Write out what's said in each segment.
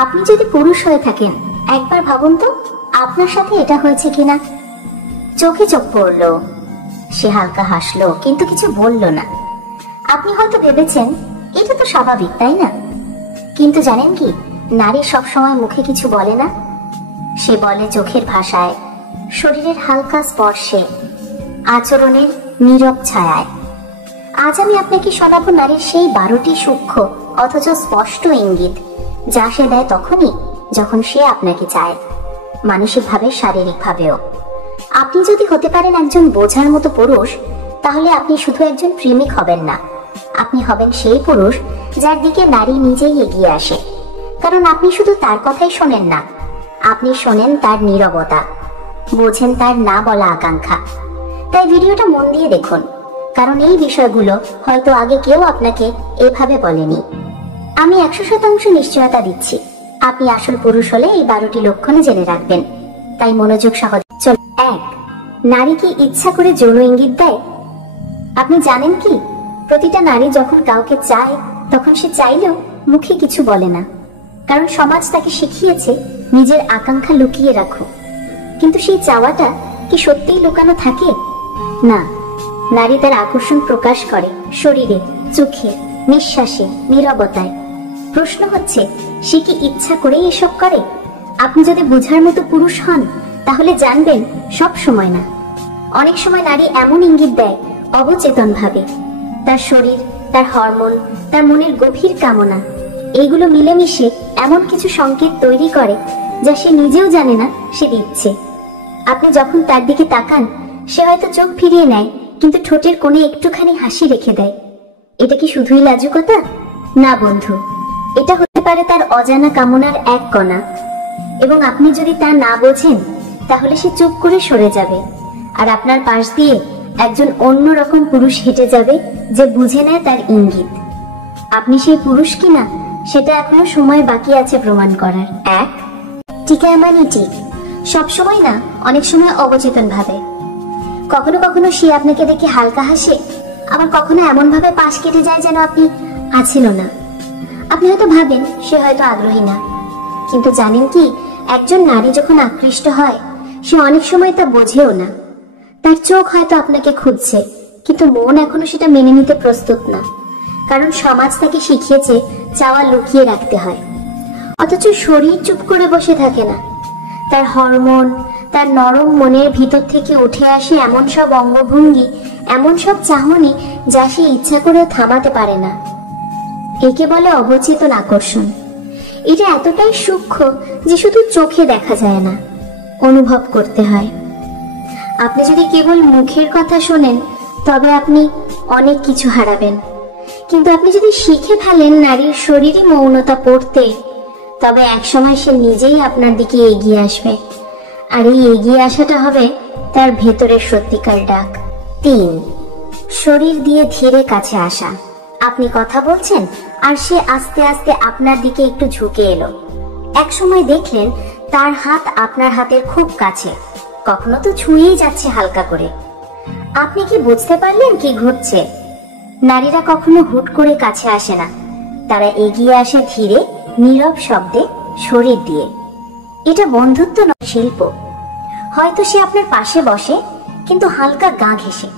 আপনি যদি পুরুষ হয়ে থাকেন একবার ভাবুন তো আপনার সাথে এটা হয়েছে কিনা। চোখে চোখ পড়লো, সে হালকা হাসলো কিন্তু কিছু বলল না। আপনি হয়তো ভেবেছেন এটা তো স্বাভাবিক, তাই না? কিন্তু জানেন কি, নারী সবসময় মুখে কিছু বলে না। সে বলে চোখের ভাষায়, শরীরের হালকা স্পর্শে, আচরণের নীরব ছায়ায়। আজ আমি আপনাকে শোনাবো নারীর সেই 12টি সূক্ষ্ম অথচ স্পষ্ট ইঙ্গিত, যা সে দেয় তখনই যখন সে আপনাকে চায়, মানসিকভাবে শারীরিকভাবেও। আপনি যদি হতে পারেন একজন বোঝার মতো পুরুষ, তাহলে আপনি শুধু একজন প্রেমিক হবেন না, আপনি হবেন সেই পুরুষ যার দিকে নারী নিজেই এগিয়ে আসে। কারণ আপনি শুধু তার কথাই শোনেন না, আপনি শোনেন তার নীরবতা, বোঝেন তার না বলা আকাঙ্ক্ষা। তাই ভিডিওটা মন দিয়ে দেখুন, কারণ এই বিষয়গুলো হয়তো আগে কেউ আপনাকে এভাবে বলেনি। আমি 100% নিশ্চয়তা দিচ্ছি, আপনি আসল পুরুষ হলে এই 12টি লক্ষণ জেনে রাখবেন। তাই মনোযোগ সহজ। চল। 1, নারী কি ইচ্ছা করে যৌন ইঙ্গিত দেয়? আপনি জানেন কি, প্রতিটা নারী যখন কাউকে চায় তখন সে চাইলেও মুখে কিছু বলে না, কারণ সমাজ তাকে শিখিয়েছে নিজের আকাঙ্ক্ষা লুকিয়ে রাখো। কিন্তু সেই চাওয়াটা কি সত্যিই লুকানো থাকে? না, নারী তার আকর্ষণ প্রকাশ করে শরীরে, চোখে, নিঃশ্বাসে, নীরবতায়। প্রশ্ন হচ্ছে, সে কি ইচ্ছা করেই এসব করে? আপনি যদি বোঝার মতো পুরুষ হন তাহলে জানবেন সব সময় না। অনেক সময় নারী এমন ইঙ্গিত দেয় অবচেতন ভাবে। তার শরীর, তার হরমোন, তার মনের গভীর কামনা, এইগুলো মিলেমিশে এমন কিছু সংকেত তৈরি করে যা সে নিজেও জানে না সে দিচ্ছে। আপনি যখন তার দিকে তাকান, সে হয়তো চোখ ফিরিয়ে নেয়, কিন্তু ঠোঁটের কোণে একটুখানি হাসি রেখে দেয়। এটা কি শুধুই লাজুকতা? না বন্ধু, এটা হতে পারে তার অজানা কামনার এক কণা। এবং আপনি যদি তা না বোঝেন, তাহলে সে চুপ করে সরে যাবে, আর আপনার পাশ দিয়ে একজন অন্যরকম পুরুষ হেঁটে যাবে যে বুঝে নেয় তার ইঙ্গিত। আপনি সেই পুরুষ কিনা সেটা এখনো সময় বাকি আছে প্রমাণ করার। 1, টিকায় মানে ঠিক, সবসময় না, অনেক সময় অবচেতন ভাবে। কখনো কখনো সে আপনাকে দেখে হালকা হাসে, আবার কখনো এমন ভাবে পাশ কেটে যায় যেন আপনি আছেন না। আপনি হয়তো ভাবেন সে হয়তো আগ্রহী না, কিন্তু জানেন কি, একজন নারী যখন আকৃষ্ট হয়, সে অনেক সময় তা বোঝেও না। তার চোখ হয়তো আপনাকে খুঁজছে, কিন্তু মন এখনো সেটা মেনে নিতে প্রস্তুত না, কারণ সমাজ তাকে শিখিয়েছে চাওয়া লুকিয়ে রাখতে হয়। অথচ শরীর চুপ করে বসে থাকে না, তার হরমোন, তার নরম মনের ভিতর থেকে উঠে আসে এমন সব অঙ্গভঙ্গি, এমন সব চাহনি যা সে ইচ্ছা করেও থামাতে পারে না। একে বলে অবচেতন আকর্ষণ। এটা এতটাই সূক্ষ্ম যে শুধু চোখে দেখা যায় না, অনুভব করতে হয়। আপনি যদি কেবল মুখের কথা শোনেন, তবে আপনি অনেক কিছু হারাবেন। কিন্তু আপনি যদি শিখে ফেলেন নারীর শরীরে মৌনতা পড়তে, তবে একসময় সে নিজেই আপনার দিকে এগিয়ে আসবে, আর এই এগিয়ে আসাটা হবে তার ভেতরের সত্যিকার ডাক। 3, শরীর দিয়ে ধীরে কাছে আসা। আপনি কথা বলছেন আর সে আস্তে আস্তে আপনার দিকে একটু ঝুঁকে এলো। এক সময় দেখলেন তার হাত আপনার হাতের খুব কাছে, কখনো তো ছুঁয়েই যাচ্ছে হালকা করে। আপনি কি বুঝতে পারলেন কি ঘটছে? নারীরা কখনো হুট করে কাছে আসে না, তারা এগিয়ে আসে ধীরে, নীরব শব্দে, শরীর দিয়ে। এটা বন্ধুত্ব নয়, শিল্প। হয়তো সে আপনার পাশে বসে, কিন্তু হালকা গা ঘেঁষে,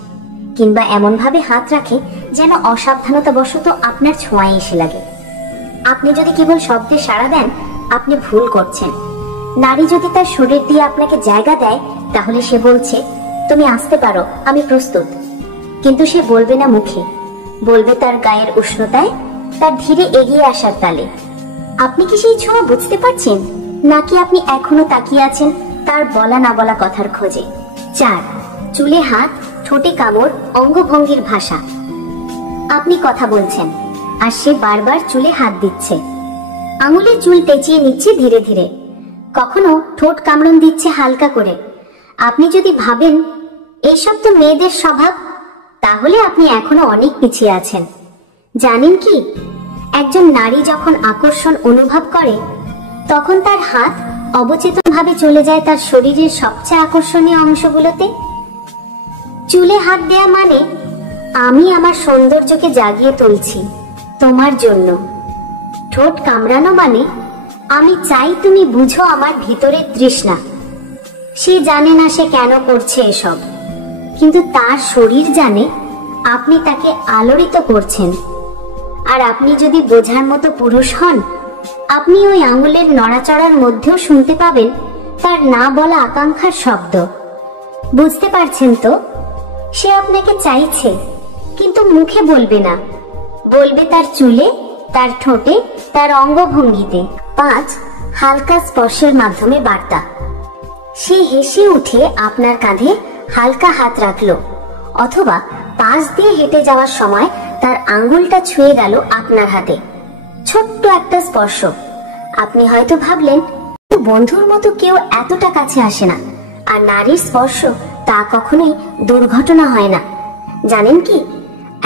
কিংবা এমন ভাবে হাত রাখে যেন অসাবধানতা বশত আপনার ছোঁয়ায় এসে লাগে। আপনি যদি কেবল শব্দে সাড়া দেন, আপনি ভুল করছেন। নারী যদি তার শরীর দিয়ে আপনাকে জায়গা দেয়, তাহলে সে বলছে, তুমি আসতে পারো, আমি প্রস্তুত। কিন্তু সে বলবে না মুখে, বলবে তার গায়ের উষ্ণতায়, তার ধীরে এগিয়ে আসার তালে। আপনি কি সেই ছোঁয়া বুঝতে পারছেন, নাকি আপনি এখনো তাকিয়ে আছেন তার বলা না বলা কথার খোঁজে? 4, চুলে হাত, ঠোঁটে কামড়, অঙ্গভঙ্গির ভাষা। আপনি কথা বলছেন আর সে বারবার চুলে হাত দিচ্ছে, আঙুলে চুল পেঁচিয়ে নিচ্ছে ধীরে ধীরে, কখনো ঠোঁট কামড়ন দিচ্ছে হালকা করে। আপনি যদি ভাবেন এইসব তো মেয়েদের স্বভাব, তাহলে আপনি এখনো অনেক পিছিয়ে আছেন। জানেন কি, একজন নারী যখন আকর্ষণ অনুভব করে, তখন তার হাত অবচেতন ভাবে চলে যায় তার শরীরের সবচেয়ে আকর্ষণীয় অংশগুলোতে। চুলে হাত দেয়া মানে আমি আমার সৌন্দর্যকে জাগিয়ে তুলছি তোমার জন্য। ঠোঁট কামড়ানো মানে আমি চাই তুমি বুঝো আমার ভিতরের তৃষ্ণা। সে জানে না সে কেন করছে এসব, কিন্তু তার শরীর জানে আপনি তাকে আলোড়িত করছেন। আর আপনি যদি বোঝার মতো পুরুষ হন, আপনি ওই আঙুলের নড়াচড়ার মধ্যেও শুনতে পাবেন তার না বলা আকাঙ্ক্ষার শব্দ। বুঝতে পারছেন তো? সে আপনাকে চাইছে, কিন্তু মুখে বলবে না, বলবে তার চুলে, তার ঠোঁটে, তার অঙ্গভঙ্গিতে। 5. হালকা স্পর্শের মাধ্যমে বার্তা। সে হেসে উঠে আপনার কাঁধে হালকা হাত রাখলো, অথবা পাশ দিয়ে হেঁটে যাওয়ার সময় তার আঙ্গুলটা ছুঁয়ে গেল আপনার হাতে। ছোট্ট একটা স্পর্শ। আপনি হয়তো ভাবলেন, বন্ধুর মতো কেউ এতটা কাছে আসে না। আর নারীর স্পর্শ তা কখনোই দুর্ঘটনা হয় না। জানেন কি,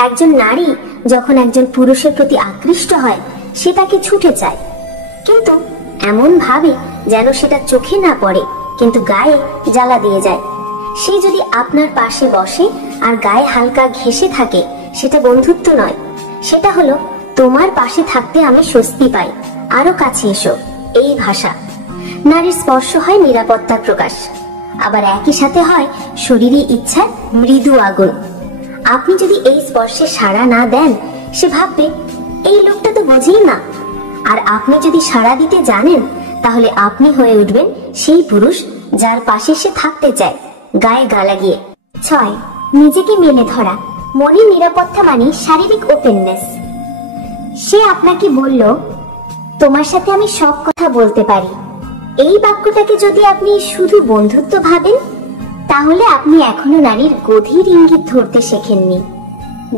একজন নারী যখন একজন পুরুষের প্রতি আকৃষ্ট হয়, সে তাকে ছুটে চায়, কিন্তু এমন ভাবে যেন সেটা চোখে না পড়ে, কিন্তু গায়ে জ্বালা দিয়ে যায়। সে যদি আপনার পাশে বসে আর গায়ে হালকা ঘেঁষে থাকে, সেটা বন্ধুত্ব নয়, সেটা হলো তোমার পাশে থাকতে আমি স্বস্তি পাই, আরো কাছে এসো। এই ভাষা। নারীর স্পর্শ হয় নিরাপত্তার প্রকাশ, আবার একই সাথে হয় শরীরী ইচ্ছার মৃদু আগুন। আপনি যদি এই স্পর্শে সাড়া না দেন, সে ভাববে এই লোকটা তো বোঝেই না। আর আপনি যদি সাড়া দিতে জানেন, তাহলে আপনি হয়ে উঠবেন সেই পুরুষ যার পাশে সে থাকতে চায়, গায়ে গা লাগিয়ে। 6. নিজেকে মেলে ধরা। মনের নিরাপত্তা মানে শারীরিক ওপেননেস। সে আপনাকে বলল, তোমার সাথে আমি সব কথা বলতে পারি। এই বাক্যটাকে যদি আপনি শুধু বন্ধুত্ব ভাবেন, তাহলে আপনি এখনো নারীর গভীর ইঙ্গিত ধরতে শেখেননি।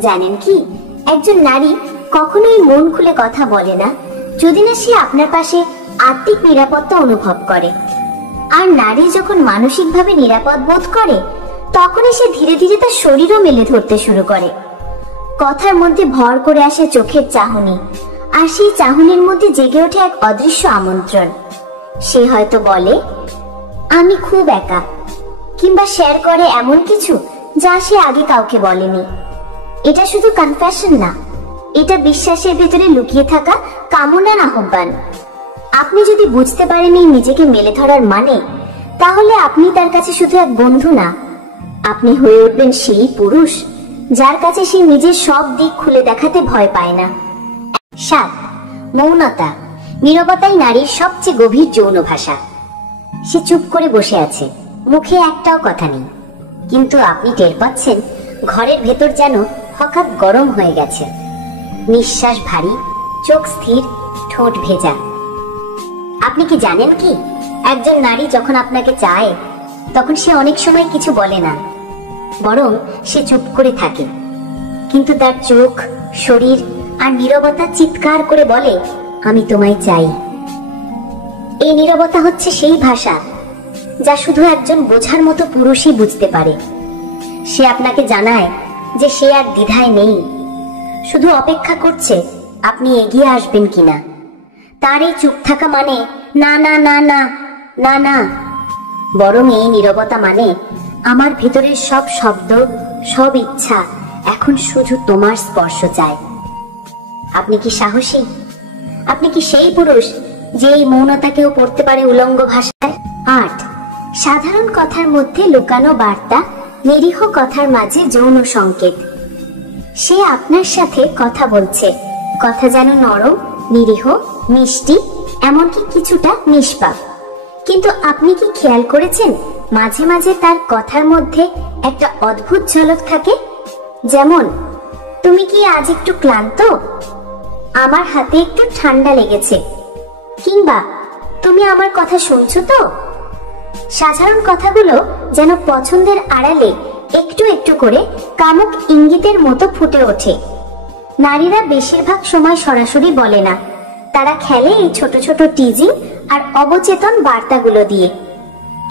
জানেন কি, একজন নারী কখনোই মন খুলে কথা বলে না যদি না সে আপনার পাশে আত্মিক নিরাপত্তা অনুভব করে। আর নারী যখন মানসিকভাবে নিরাপদ বোধ করে, তখনই সে ধীরে ধীরে তার শরীরও মেলে ধরতে শুরু করে। কথার মধ্যে ভর করে আসে চোখের চাহনি, আর সেই চাহনির মধ্যে জেগে ওঠে এক অদৃশ্য আমন্ত্রণ। সে হয়তো বলে, আমি খুব একা, কিংবা শেয়ার করে এমন কিছু যা সে আগে কাউকে বলেনি। এটা শুধু কনফেশন না, এটা বিশ্বাসের ভেতরে লুকিয়ে থাকা কামনার আহ্বান। আপনি যদি বুঝতে পারেন এই নিজেকে মেলে ধরার মানে, তাহলে আপনি তার কাছে শুধু এক বন্ধু না, আপনি হয়ে উঠবেন সেই পুরুষ যার কাছে সে নিজের সব দিক খুলে দেখাতে ভয় পায় না। 7. মৌনতা। নীরবতাই নারীর সবচেয়ে গভীর যৌন ভাষা। সে চুপ করে বসে আছে, মুখে একটাও কথা নেই, কিন্তু আপনি টের পাচ্ছেন ঘরের ভেতর যেন হঠাৎ গরম হয়ে গেছে। নিঃশ্বাস ভারী, চোখ স্থির, ঠোঁট ভেজা। আপনি কি জানেন কি, একজন নারী যখন আপনাকে চায়, তখন সে অনেক সময় কিছু বলে না, বরং সে চুপ করে থাকে, কিন্তু তার চোখ, শরীর আর নীরবতা চিৎকার করে বলে, আমি তোমায় চাই। এই নীরবতা হচ্ছে সেই ভাষা যা শুধু একজন বোঝার মতো পুরুষই বুঝতে পারে। সে আপনাকে জানায় যে সে আর দ্বিধায় নেই, শুধু অপেক্ষা করছে আপনি এগিয়ে আসবেন কিনা। তার এই চুপ থাকা মানে না না না না না না, বরং এই নীরবতা মানে আমার ভিতরের সব শব্দ, সব ইচ্ছা এখন শুধু তোমার স্পর্শ চায়। আপনি কি সাহসী? আপনি কি সেই পুরুষ যে এই মৌনতাকেও পড়তে পারে উলঙ্গ ভাষায়? 8. সাধারণ কথার মধ্যে লুকানো বার্তা, নিরীহ কথার মাঝে যৌন সংকেত। সে আপনার সাথে কথা বলছে, কথা যেন নরম, নিরীহ, মিষ্টি, এমনকি কিছুটা নিষ্পাপ। কিন্তু আপনি কি খেয়াল করেছেন, মাঝে মাঝে তার কথার মধ্যে একটা অদ্ভুত ঝলক থাকে, যেমন, তুমি কি আজ একটু ক্লান্ত? আমার হাতে একটু ঠান্ডা লেগেছে। কিংবা, তুমি আমার কথা শুনছো তো? সাধারণ কথাগুলো যেন পছন্দের আড়ালে একটু একটু করে কামুক ইঙ্গিতের মতো ফুটে ওঠে। নারীরা বেশিরভাগ সময় সরাসরি বলে না, তারা খেলে এই ছোট ছোট টিজিং আর অবচেতন বার্তাগুলো দিয়ে।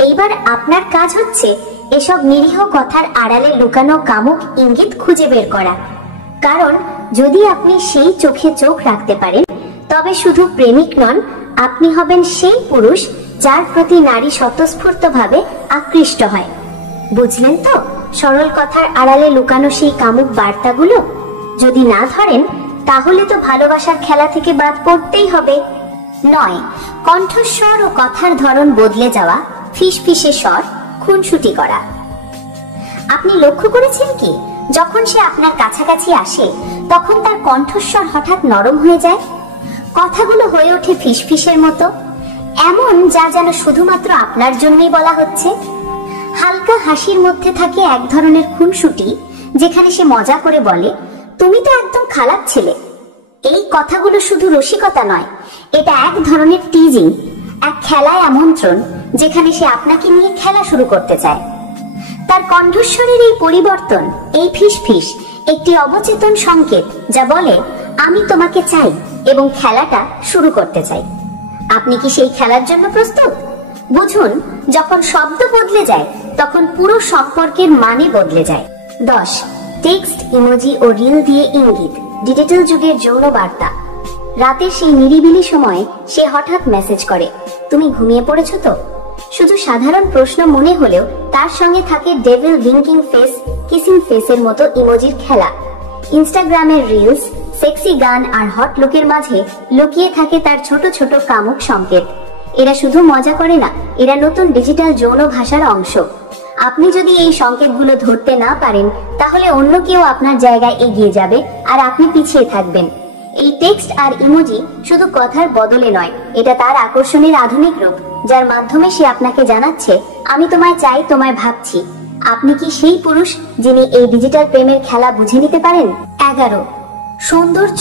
এইবার আপনার কাজ হচ্ছে এসব নিরীহ কথার আড়ালে লুকানো কামুক ইঙ্গিত খুঁজে বের করা। কারণ যদি আপনি সেই চোখে চোখ রাখতে পারেন, তবে শুধু প্রেমিক নন, আপনি হবেন সেই পুরুষ যার প্রতি নারী স্বতঃস্ফূর্তভাবে আকৃষ্ট হয়। বুঝলেন তো সরল কথার আড়ালে লুকানো সেই কামুক বার্তাগুলো? যদি না ধরেন, তাহলে তো ভালোবাসার খেলা থেকে বাদ পড়তেই হবে। নয়, কণ্ঠস্বর ও কথার ধরন বদলে যাওয়া, ফিসফিসে স্বর, খুনসুটি করা। আপনি লক্ষ্য করেছেন কি, যখন সে আপনার কাছাকাছি আসে তখন তার কণ্ঠস্বর হঠাৎ নরম হয়ে যায়, কথাগুলো হয়ে ওঠে ফিসফিসের মতো, এমন যা যেন শুধুমাত্র আপনার জন্যই বলা হচ্ছে। হালকা হাসির মধ্যে থাকে এক ধরনের খুনসুটি, যেখানে সে মজা করে বলে, তুমি তো একদম খারাপ ছেলে। এই কথাগুলো শুধু রসিকতা নয়, এটা এক ধরনের টিজিং, এক খেলায় আমন্ত্রণ, যেখানে সে আপনাকে নিয়ে খেলা শুরু করতে চায়। তার কণ্ঠস্বরের এই পরিবর্তন, এই ফিসফিস, একটি অবচেতন সংকেত যা বলে, আমি তোমাকে চাই এবং খেলাটা শুরু করতে চাই। আপনি কি সেই খেলার জন্য প্রস্তুত? বুঝুন, যখন শব্দ বদলে যায় তখন পুরো সম্পর্কের মানে বদলে যায়। 10, টেক্সট, ইমোজি ও রিল দিয়ে ইঙ্গিত, ডিজিটাল যুগের যৌন বার্তা। রাতের সেই নিরিবিলি সময়ে সে হঠাৎ মেসেজ করে, তুমি ঘুমিয়ে পড়েছো তো? শুধু সাধারণ প্রশ্ন মনে হলেও তার সঙ্গে থাকে ডেভিল উইঙ্কিং ফেস, কিসিং ফেসের মতো ইমোজির খেলা। ইনস্টাগ্রামের রিলস, সেক্সি গান আর হট লুকের মাঝে লুকিয়ে থাকে তার ছোট ছোট কামুক সংকেত। এরা শুধু মজা করে না, এরা নতুন ডিজিটাল যৌন ভাষার অংশ। আপনি যদি এই সংকেতগুলো ধরতে না পারেন, তাহলে অন্য কেউ আপনার জায়গায় এগিয়ে যাবে আর আপনি পিছিয়ে থাকবেন। এই টেক্সট আর ইমোজি শুধু কথার বদলে নয়, এটা তার আকর্ষণের আধুনিক রূপ, যার মাধ্যমে সে আপনাকে জানাচ্ছে, আমি তোমায় চাই, তোমায় ভাবছি। আপনি কি সেই পুরুষ যিনি এই ডিজিটাল প্রেমের খেলা বুঝে নিতে পারেন? 11, সৌন্দর্য